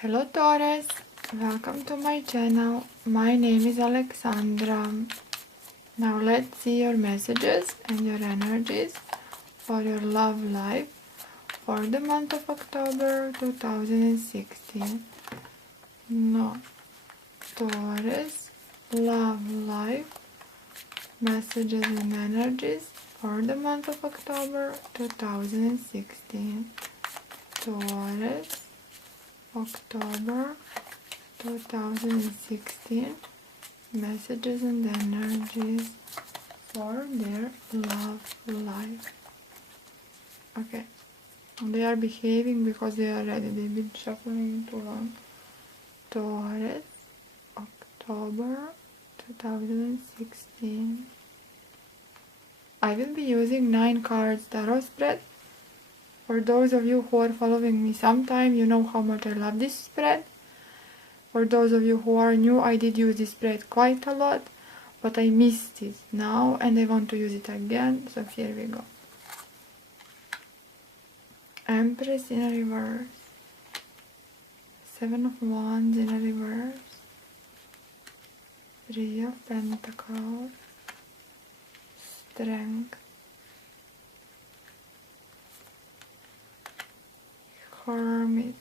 Hello Taurus, welcome to my channel. My name is Alexandra. Now let's see your messages and your energies for your love life for the month of October 2016. No, Taurus, love life, messages and energies for the month of October 2016. Taurus, October 2016, messages and energies for their love life. Okay, they are behaving because they are ready. They've been shuffling too long. Taurus, October 2016. I will be using 9 cards tarot spread. For those of you who are following me sometime, you know how much I love this spread. For those of you who are new, I did use this spread quite a lot, but I missed it now and I want to use it again, so here we go. Empress in a reverse, 7 of Wands in a reverse, 3 of Pentacles, Strength, Hermit,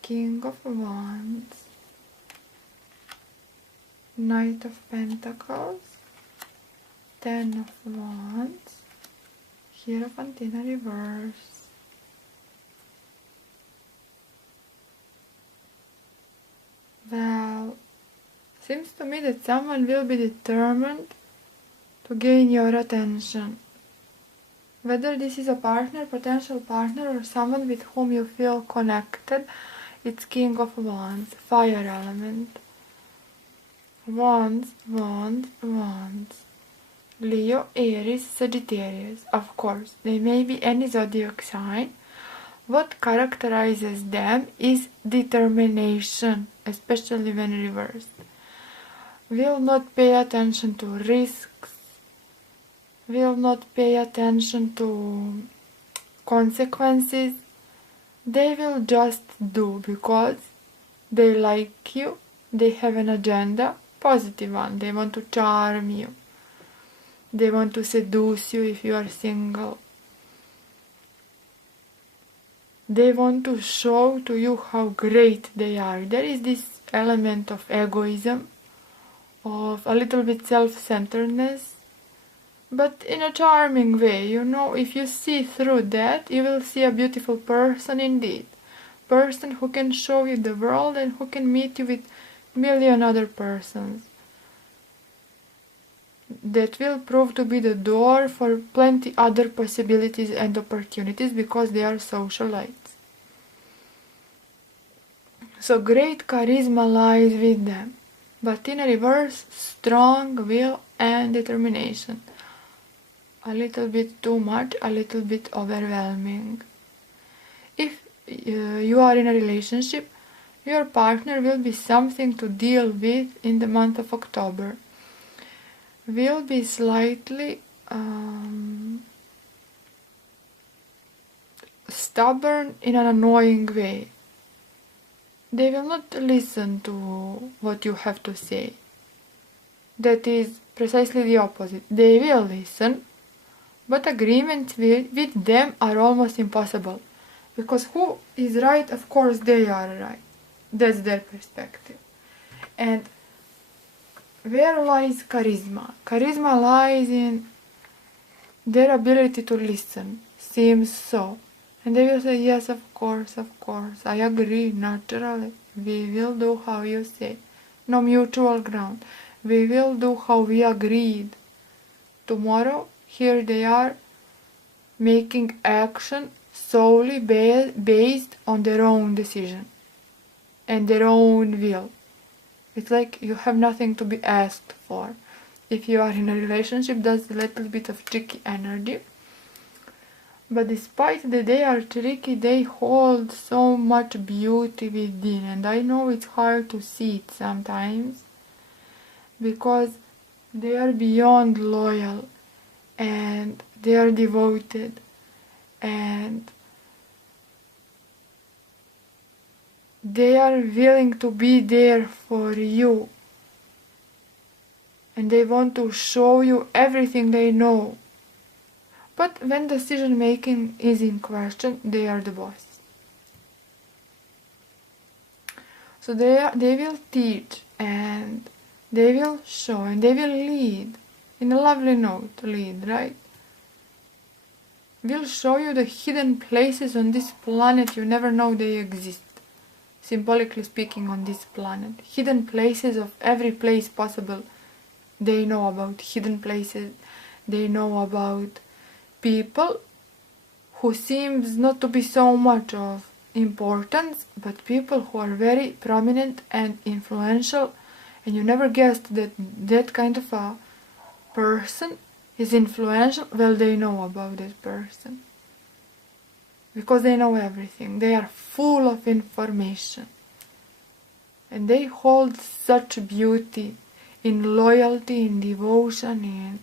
King of Wands, Knight of Pentacles, 10 of Wands, Hierophant in a reverse. Well, seems to me that someone will be determined to gain your attention. Whether this is a partner, potential partner, or someone with whom you feel connected, it's King of Wands, fire element. Wands, Wands, Wands. Leo, Aries, Sagittarius. Of course, they may be any zodiac sign. What characterizes them is determination, especially when reversed. Will not pay attention to risks, will not pay attention to consequences. They will just do because they like you, they have an agenda, positive one. They want to charm you, they want to seduce you if you are single. They want to show to you how great they are. There is this element of egoism, of a little bit self-centeredness, but in a charming way. You know, if you see through that, you will see a beautiful person indeed. Person who can show you the world and who can meet you with million other persons. That will prove to be the door for plenty other possibilities and opportunities because they are socialites. So great charisma lies with them, but in a reverse, strong will and determination. A little bit too much, a little bit overwhelming. If you are in a relationship, your partner will be something to deal with in the month of October. Will be slightly stubborn in an annoying way. They will not listen to what you have to say. That is precisely the opposite. They will listen, but agreements with them are almost impossible. Because who is right? Of course they are right. That's their perspective. And where lies charisma? Charisma lies in their ability to listen. Seems so. And they will say, yes, of course, I agree, naturally. We will do how you say. No mutual ground. We will do how we agreed. Tomorrow, here they are, making action solely based on their own decision and their own will. It's like you have nothing to be asked for. If you are in a relationship, that's a little bit of tricky energy. But despite that they are tricky, they hold so much beauty within. And I know it's hard to see it sometimes, because they are beyond loyal and they are devoted and they are willing to be there for you. And they want to show you everything they know. But when decision making is in question, they are the boss. So they will teach and they will show and they will lead. In a lovely note, lead, right? Will show you the hidden places on this planet you never know they exist. Symbolically speaking, on this planet. Hidden places of every place possible. They know about hidden places. They know about people who seems not to be so much of importance, but people who are very prominent and influential, and you never guessed that that kind of a person is influential. Well, they know about that person because they know everything. They are full of information, and they hold such beauty in loyalty, in devotion, in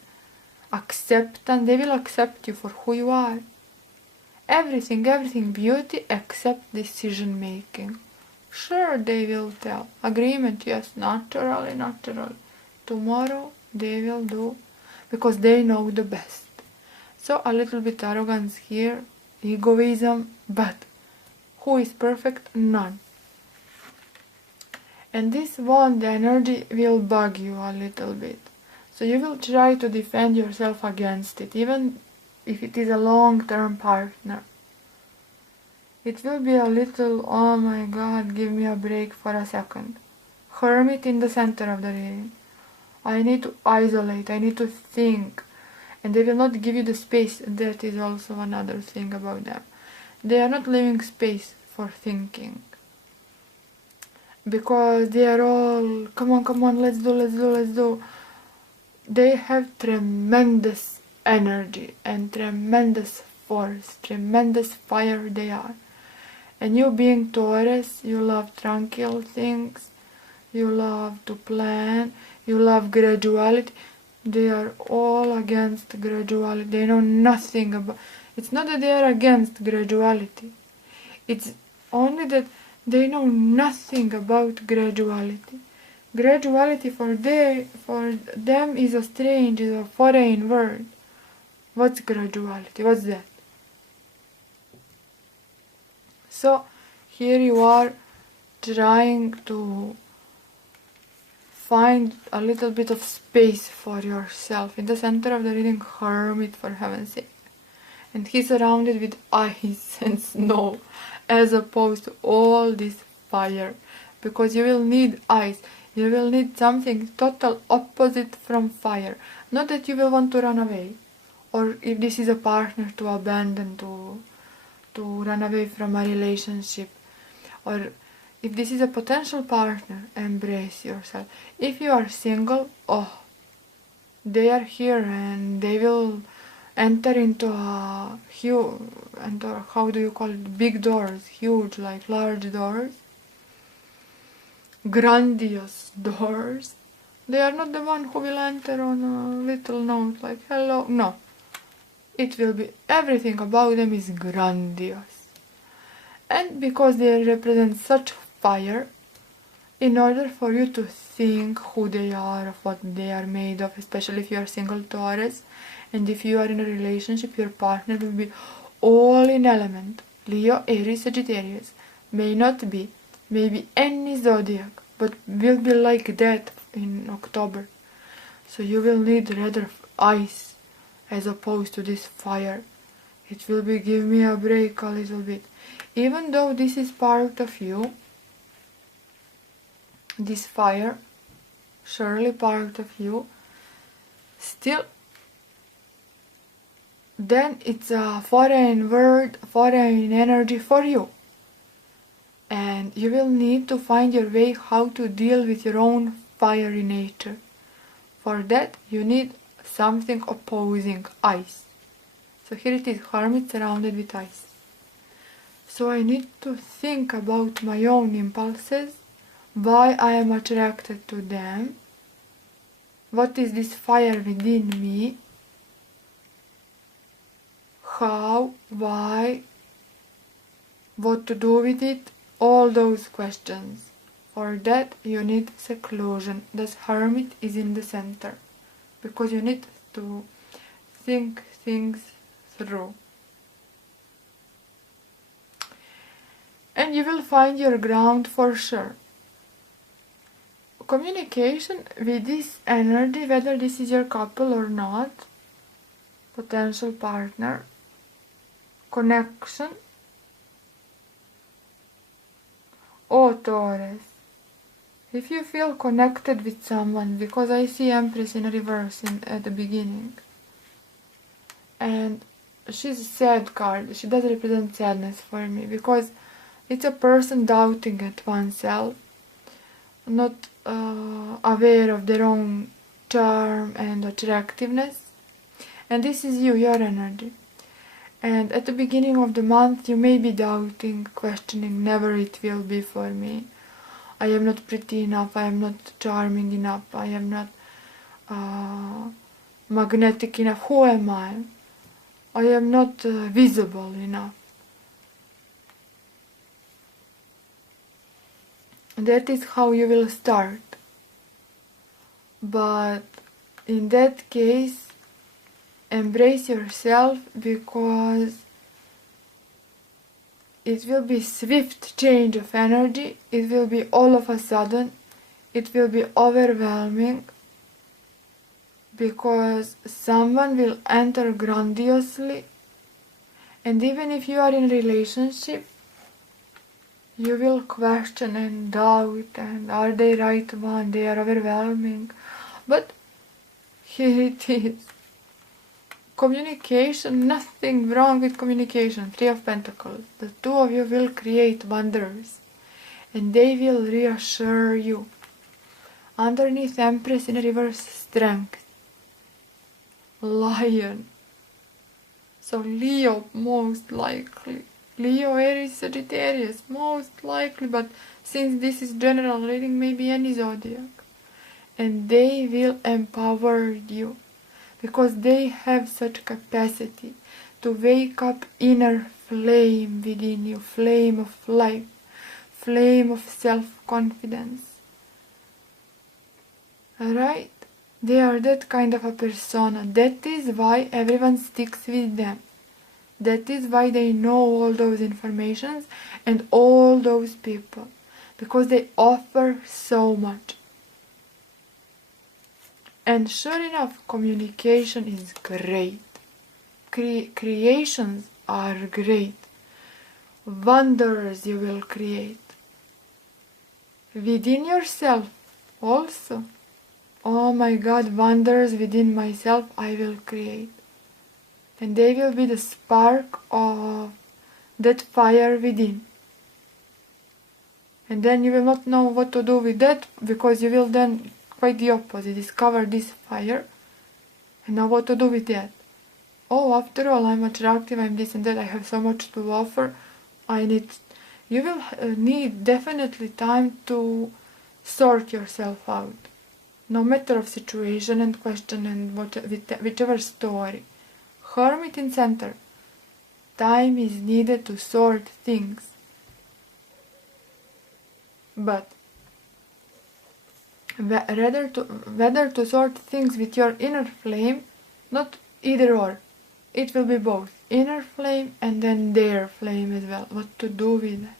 acceptance. They will accept you for who you are. Everything beauty except decision making. Sure, they will tell. Agreement, yes, naturally. Tomorrow they will do because they know the best. So a little bit arrogance here, egoism, but who is perfect? None. And this wand energy will bug you a little bit. So you will try to defend yourself against it, even if it is a long-term partner. It will be a little, oh my god, give me a break for a second. Hermit in the center of the reading. I need to isolate, I need to think. And they will not give you the space. That is also another thing about them. They are not leaving space for thinking. Because they are all, come on, let's do. They have tremendous energy and tremendous force, tremendous fire they are. And you being Taurus, you love tranquil things, you love to plan, you love graduality. They are all against graduality. They know nothing about. It's not that they are against graduality. It's only that they know nothing about graduality. Graduality for them is a strange, is a foreign word. What's graduality? What's that? So here you are trying to find a little bit of space for yourself. In the center of the reading, Hermit, for heaven's sake. And he's surrounded with ice and snow, as opposed to all this fire. Because you will need ice. You will need something total opposite from fire. Not that you will want to run away. Or if this is a partner, to abandon, to run away from a relationship. Or if this is a potential partner, embrace yourself. If you are single, they are here and they will enter into a huge, how do you call it, big doors, huge, like large doors, grandiose doors. They are not the one who will enter on a little note like hello, no. It will be, everything about them is grandiose. And because they represent such fire, in order for you to think who they are, of what they are made of, especially if you are single Taurus, and if you are in a relationship, your partner will be all in element. Leo, Aries, Sagittarius. May not be, maybe any zodiac, but will be like that in October. So you will need rather ice as opposed to this fire. It will be, give me a break a little bit. Even though this is part of you, this fire, surely part of you, still, then it's a foreign word, foreign energy for you. And you will need to find your way how to deal with your own fiery nature. For that, you need something opposing, ice. So here it is, Hermit surrounded with ice. So I need to think about my own impulses, why I am attracted to them, what is this fire within me, how, why, what to do with it, all those questions. For that you need seclusion. This hermit is in the center, because you need to think things through. And you will find your ground for sure. Communication with this energy, whether this is your couple or not, potential partner, connection. Oh, Taurus, if you feel connected with someone, because I see Empress in reverse at the beginning, and she's a sad card, she does represent sadness for me, because it's a person doubting at oneself, not aware of their own charm and attractiveness. And this is you, your energy. And at the beginning of the month you may be doubting, questioning, never it will be for me. I am not pretty enough, I am not charming enough, I am not magnetic enough, who am I? I am not visible enough. That is how you will start. But in that case, embrace yourself, because it will be swift change of energy, it will be all of a sudden, it will be overwhelming, because someone will enter grandiosely, and even if you are in a relationship, you will question and doubt, and are they right one, they are overwhelming. But here it is. Communication, nothing wrong with communication. 3 of Pentacles. The two of you will create wonders, and they will reassure you. Underneath Empress in reverse, strength. Lion. So Leo, most likely. Leo, Aries, Sagittarius, most likely, but since this is general reading, maybe any zodiac. And they will empower you, because they have such capacity to wake up inner flame within you, flame of life, flame of self-confidence. Alright? They are that kind of a persona. That is why everyone sticks with them. That is why they know all those informations and all those people, because they offer so much. And sure enough, communication is great. Creations are great. Wonders you will create. Within yourself also. Oh my God, wonders within myself I will create. And they will be the spark of that fire within. And then you will not know what to do with that, because you will then, quite the opposite, discover this fire, and now what to do with that? Oh, after all, I'm attractive, I'm this and that, I have so much to offer, you will need definitely time to sort yourself out, no matter of situation and question and whichever story. Hermit in center. Time is needed to sort things. But whether to sort things with your inner flame, not either or. It will be both. Inner flame and then their flame as well. What to do with that.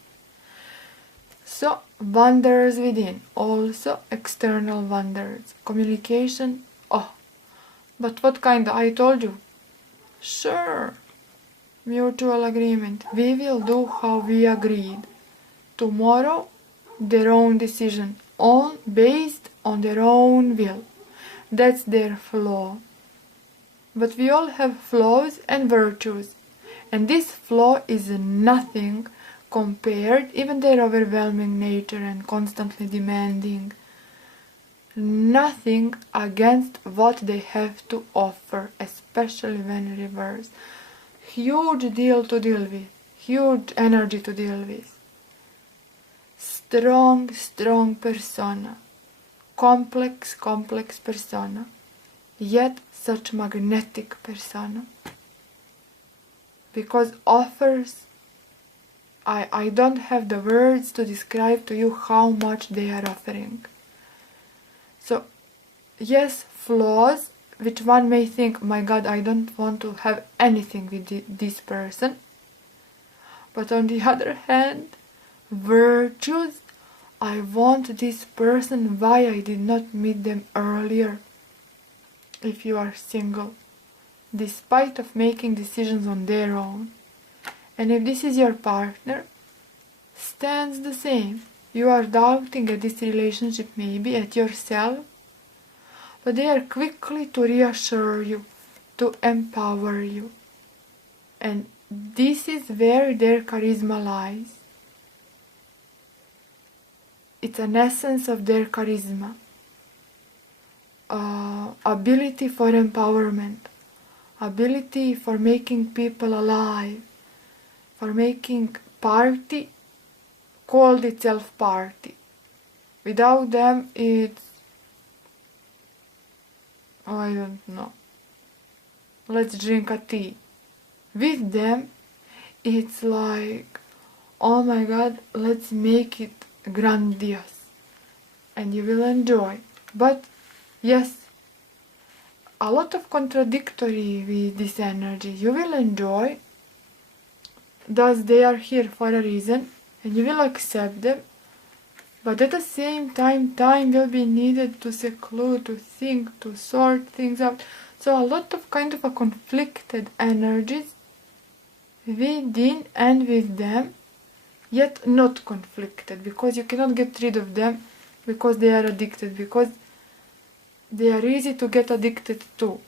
So, wonders within. Also, external wonders. Communication. Oh, but what kind? I told you. Sure. Mutual agreement. We will do how we agreed. Tomorrow, their own decision. Based on their own will. That's their flaw. But we all have flaws and virtues. And this flaw is nothing compared, even their overwhelming nature and constantly demanding, nothing against what they have to offer, especially when reversed. Huge deal to deal with, huge energy to deal with. Strong persona, complex persona, yet such magnetic persona, because offers I don't have the words to describe to you how much they are offering. So, yes, flaws, which one may think, my God, I don't want to have anything with this person. But on the other hand, virtues, I want this person, why I did not meet them earlier. If you are single, despite of making decisions on their own. And if this is your partner, stands the same. You are doubting at this relationship, maybe at yourself, but they are quickly to reassure you, to empower you. And this is where their charisma lies. It's an essence of their charisma. Ability for empowerment, ability for making people alive, for making party called itself party. Without them, it's, I don't know, let's drink a tea. With them, it's like, oh my God, let's make it grandiose, and you will enjoy. But yes, a lot of contradictory with this energy. You will enjoy, thus they are here for a reason, and you will accept them, but at the same time will be needed to seclude, to think, to sort things out. So a lot of kind of a conflicted energies within and with them, yet not conflicted, because you cannot get rid of them, because they are addicted, because they are easy to get addicted to.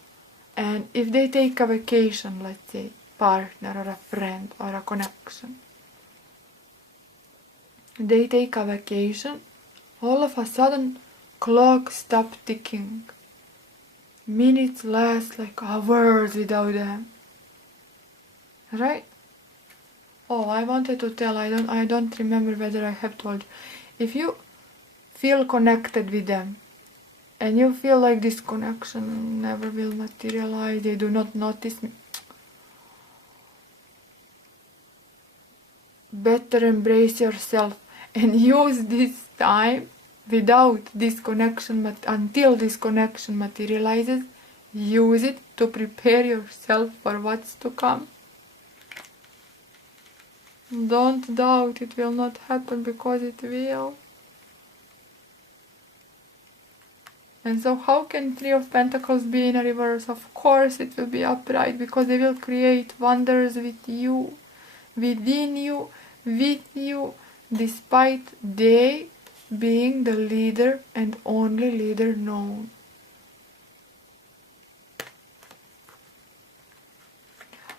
And if they take a vacation, let's say, partner or a friend or a connection, they take a vacation, all of a sudden clock stop ticking. Minutes last like hours without them. Right? Oh, I wanted to tell, I don't remember whether I have told you. If you feel connected with them, and you feel like this connection never will materialize, they do not notice me, better embrace yourself and use this time without this connection, until this connection materializes. Use it to prepare yourself for what's to come. Don't doubt it will not happen, because it will. And so how can Three of Pentacles be in a reverse? Of course it will be upright, because they will create wonders with you, within you, with you, despite they being the leader and only leader known.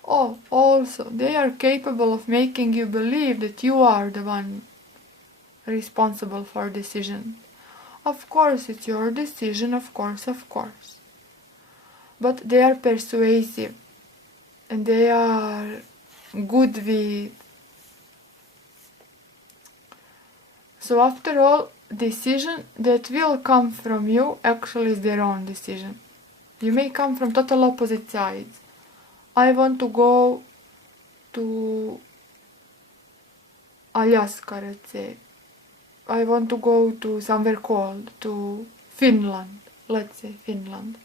Oh, also, they are capable of making you believe that you are the one responsible for decision. Of course, it's your decision, of course. But they are persuasive, and they are good with. So after all, decision that will come from you actually is their own decision. You may come from total opposite sides. I want to go to Alaska, let's say. I want to go to somewhere cold, to Finland, let's say Finland.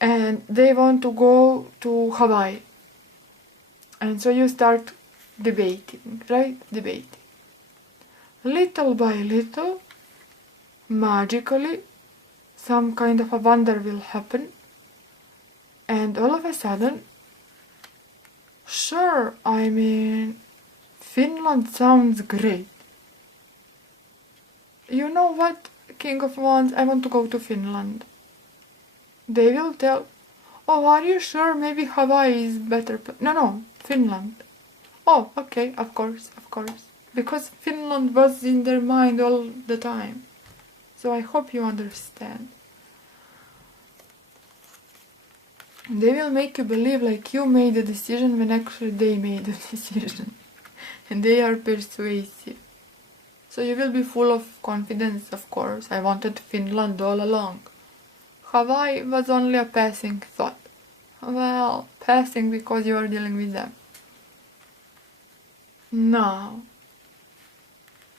And they want to go to Hawaii. And so you start debating, right? Debating. Little by little, magically, some kind of a wonder will happen. And all of a sudden, sure, I mean, Finland sounds great. You know what, King of Wands, I want to go to Finland. They will tell, oh, are you sure? Maybe Hawaii is better. No, Finland. Oh, okay, of course. Because Finland was in their mind all the time. So I hope you understand. They will make you believe like you made a decision when actually they made a decision. And they are persuasive. So you will be full of confidence, of course. I wanted Finland all along. Hawaii was only a passing thought. Well, passing because you are dealing with them. Now,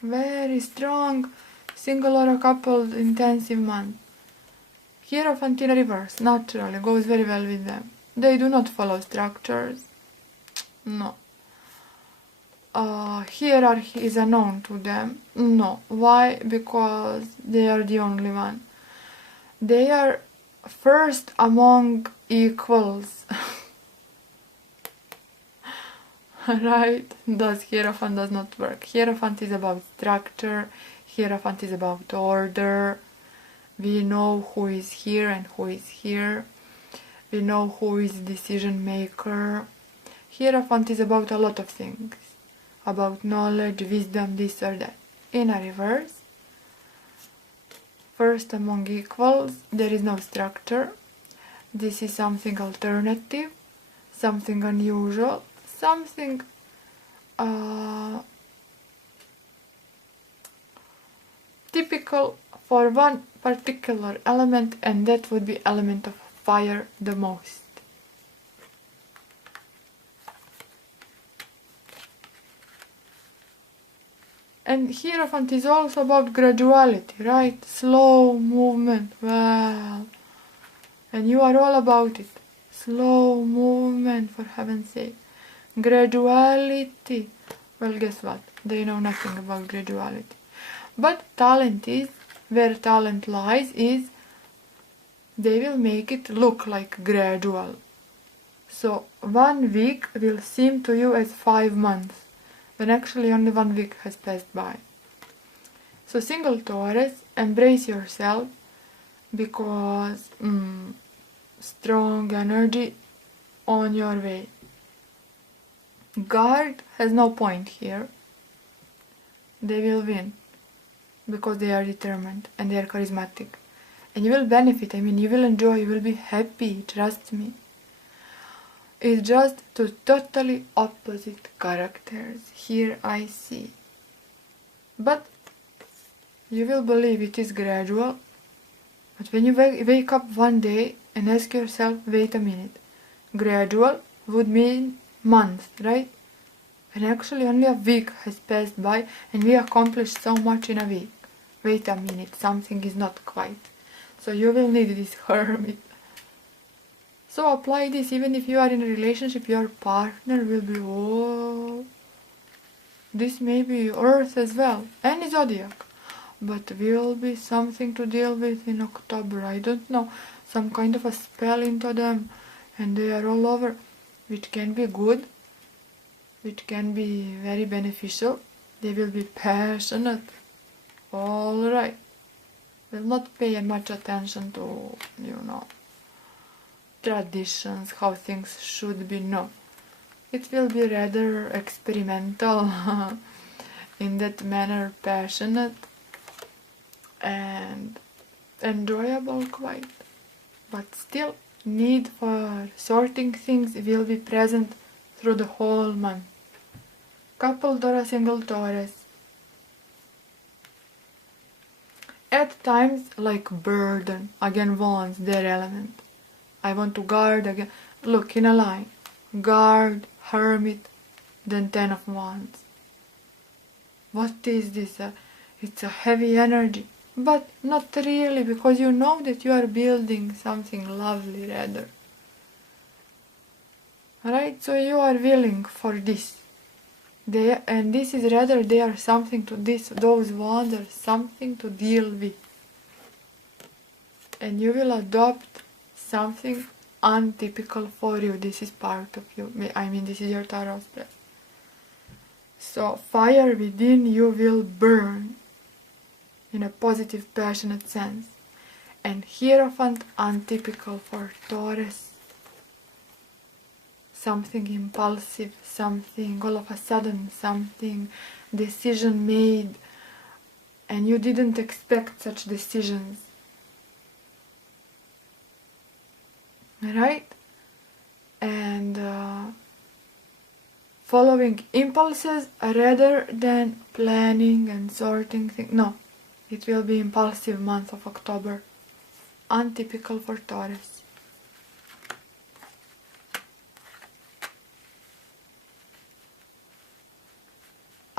very strong single or a couple intensive month. Hierophant in reverse, naturally, goes very well with them. They do not follow structures. No. Hierarchy is unknown to them. No. Why? Because they are the only one. They are first among equals. Right? Thus Hierophant does not work. Hierophant is about structure. Hierophant is about order. We know who is here and who is here. We know who is decision maker. Hierophant is about a lot of things. About knowledge, wisdom, this or that. In a reverse, first among equals, there is no structure. This is something alternative, something unusual, something typical for one particular element, and that would be element of fire the most. And Hierophant is also about graduality, right? Slow movement, well, and you are all about it. Slow movement, for heaven's sake. Graduality, well, guess what? They know nothing about graduality. But talent is, where talent lies is, they will make it look like gradual. So 1 week will seem to you as 5 months, when actually only 1 week has passed by. So single Taurus, embrace yourself, because strong energy on your way. Guard has no point here. They will win, because they are determined and they are charismatic. And you will benefit, you will enjoy, you will be happy, trust me. It's just two totally opposite characters here I see. But you will believe it is gradual. But when you wake up one day and ask yourself, wait a minute, gradual would mean months, right? And actually only a week has passed by and we accomplished so much in a week. Wait a minute, something is not quite. So you will need this hermit. So apply this, even if you are in a relationship, your partner will be, oh, this may be Earth as well, any zodiac. But will be something to deal with in October, I don't know, some kind of a spell into them, and they are all over, which can be good, which can be very beneficial. They will be passionate, alright, will not pay much attention to, traditions, how things should be, no. It will be rather experimental, in that manner, passionate, and enjoyable quite. But still, need for sorting things will be present through the whole month. Couple Taurus, single Taurus. At times, like burden, again wands, their element. I want to guard again. Look, in a line. Guard, hermit, then 10 of wands. What is this? It's a heavy energy. But not really, because you know that you are building something lovely rather. Right? So you are willing for this. And this is rather they are something to this, those wands are something to deal with. And you will adopt something untypical for you. This is part of you. This is your tarot spread. So fire within you will burn in a positive, passionate sense. And Hierophant, untypical for Taurus. Something impulsive, something all of a sudden, something decision made, and you didn't expect such decisions. Right? And following impulses rather than planning and sorting things. No, it will be impulsive month of October. Untypical for Taurus.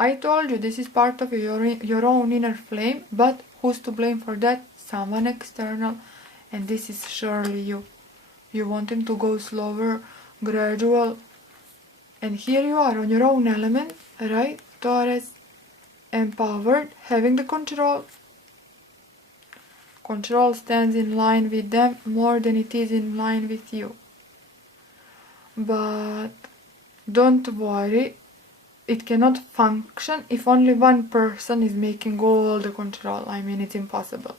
I told you this is part of your own inner flame, but who's to blame for that? Someone external, and this is surely you. You want him to go slower, gradual, and here you are on your own element, right? Taurus, empowered, having the control. Control stands in line with them more than it is in line with you. But don't worry, it cannot function if only one person is making all the control. I mean, it's impossible.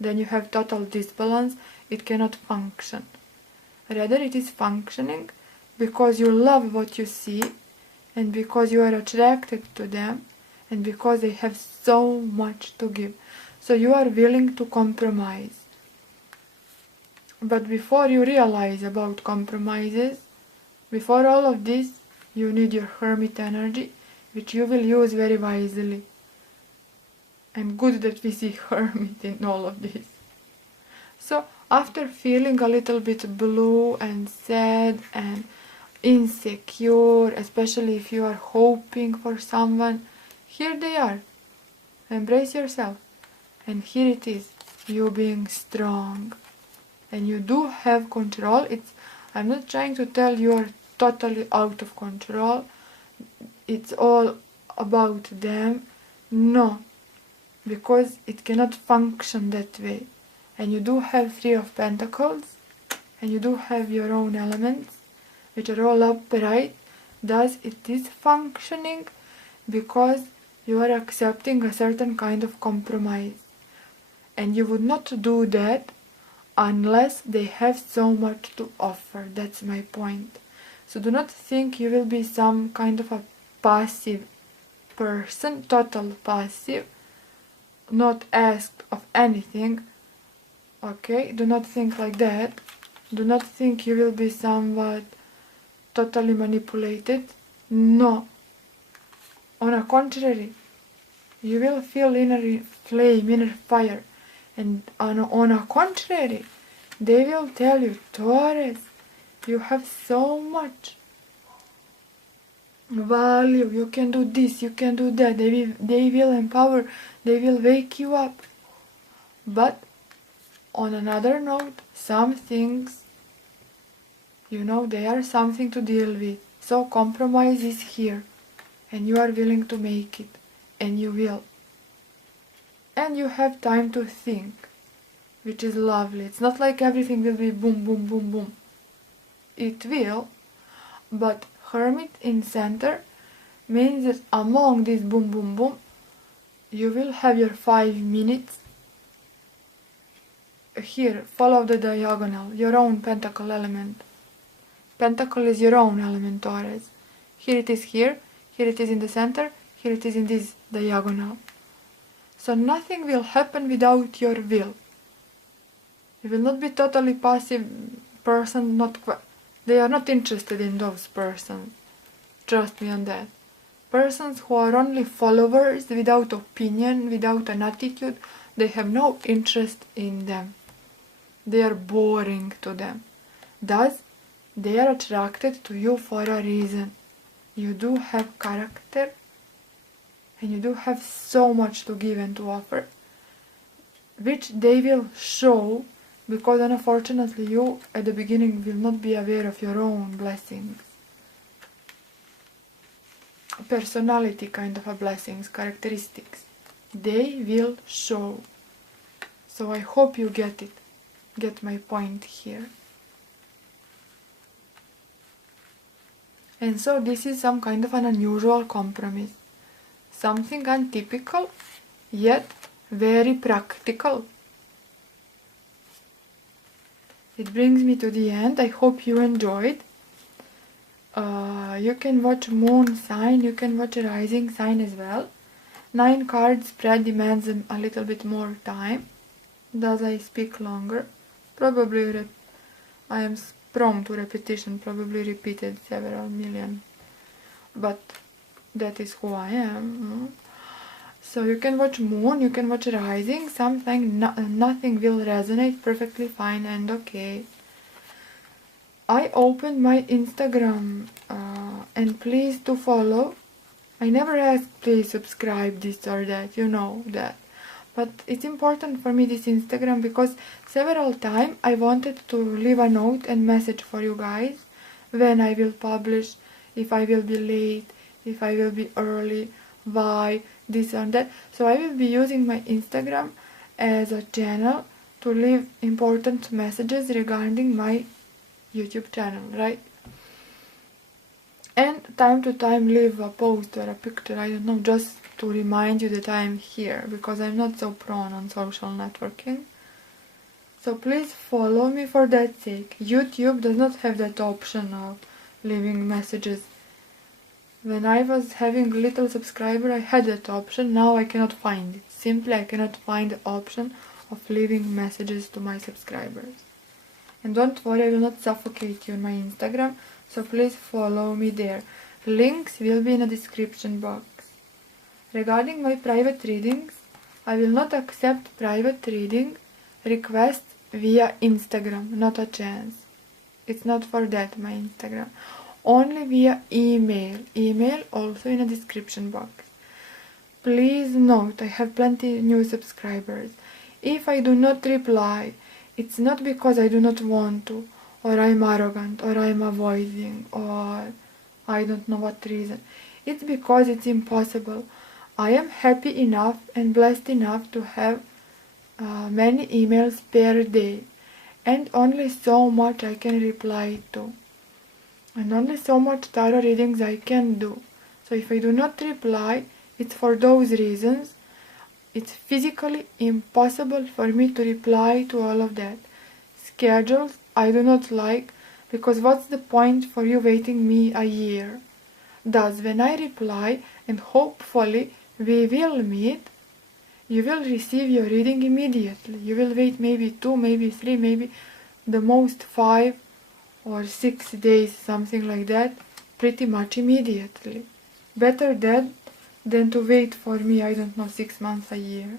Then you have total disbalance, it cannot function. Rather, it is functioning because you love what you see, and because you are attracted to them, and because they have so much to give. So you are willing to compromise. But before you realize about compromises, before all of this, you need your hermit energy, which you will use very wisely. And good that we see hermit in all of this. So after feeling a little bit blue and sad and insecure, especially if you are hoping for someone, here they are. Embrace yourself. And here it is, you being strong. And you do have control. I'm not trying to tell you are totally out of control. It's all about them. No. Because it cannot function that way. And you do have Three of Pentacles. And you do have your own elements, which are all upright. Thus it is functioning because you are accepting a certain kind of compromise. And you would not do that unless they have so much to offer. That's my point. So do not think you will be some kind of a passive person, total passive, not asked of anything. Okay, do not think like that. Do not think you will be somewhat totally manipulated. No. On the contrary, you will feel inner flame, inner fire. And on the contrary, they will tell you, Taurus, you have so much value, you can do this, you can do that, they will empower, they will wake you up. But on another note, some things, they are something to deal with. So compromise is here, and you are willing to make it, and you will. And you have time to think, which is lovely. It's not like everything will be boom, boom, boom, boom. It will, but Hermit in center means that among this boom, boom, boom, you will have your 5 minutes. Here, follow the diagonal, your own pentacle element. Pentacle is your own element, Taurus. Here it is here it is in the center, here it is in this diagonal. So nothing will happen without your will. You will not be totally passive person, they are not interested in those persons. Trust me on that. Persons who are only followers, without opinion, without an attitude, they have no interest in them. They are boring to them. Thus, they are attracted to you for a reason. You do have character, and you do have so much to give and to offer, which they will show, because unfortunately you at the beginning will not be aware of your own blessings. Personality kind of a blessings, characteristics. They will show. So I hope you get it. Get my point here. And so this is some kind of an unusual compromise. Something untypical, yet very practical. It brings me to the end. I hope you enjoyed. You can watch moon sign, you can watch rising sign as well. 9 card spread demands a little bit more time. Thus I speak longer. Probably I am prone to repetition, probably repeated several million. But that is who I am. So you can watch moon, you can watch rising. Something nothing will resonate, perfectly fine and okay. I opened my Instagram and please do follow. I never ask, please subscribe this or that, you know that. But it's important for me, this Instagram, because several times I wanted to leave a note and message for you guys when I will publish, if I will be late, if I will be early, why, this and that. So I will be using my Instagram as a channel to leave important messages regarding my YouTube channel, right? And time to time leave a post or a picture, I don't know, just to remind you that I am here, because I'm not so prone on social networking. So please follow me for that sake. YouTube does not have that option of leaving messages. When I was having little subscriber, I had that option. Now I cannot find it. Simply I cannot find the option of leaving messages to my subscribers. And don't worry, I will not suffocate you on my Instagram, so please follow me there. Links will be in the description box. Regarding my private readings, I will not accept private reading requests via Instagram, not a chance. It's not for that, my Instagram. Only via email. Email also in the description box. Please note, I have plenty new subscribers. If I do not reply, it's not because I do not want to, or I'm arrogant, or I'm avoiding, or I don't know what reason. It's because it's impossible. I am happy enough and blessed enough to have many emails per day, and only so much I can reply to, and only so much tarot readings I can do. So if I do not reply, it's for those reasons. It's physically impossible for me to reply to all of that. Schedules I do not like, because what's the point for you waiting me a year? Thus, when I reply, and hopefully we will meet, you will receive your reading immediately. You will wait maybe 2, maybe 3, maybe the most 5 or 6 days, something like that, pretty much immediately. Better that than to wait for me, I don't know, 6 months, a year.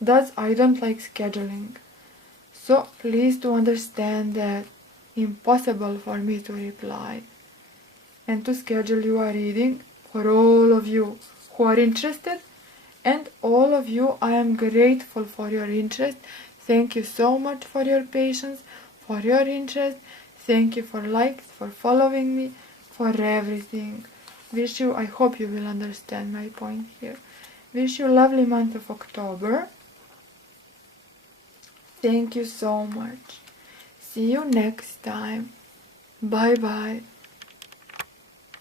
Thus, I don't like scheduling. So please to understand that impossible for me to reply and to schedule you a reading for all of you who are interested. And all of you, I am grateful for your interest. Thank you so much for your patience, for your interest. Thank you for likes, for following me, for everything. Wish you, I hope you will understand my point here. Wish you a lovely month of October. Thank you so much. See you next time. Bye bye.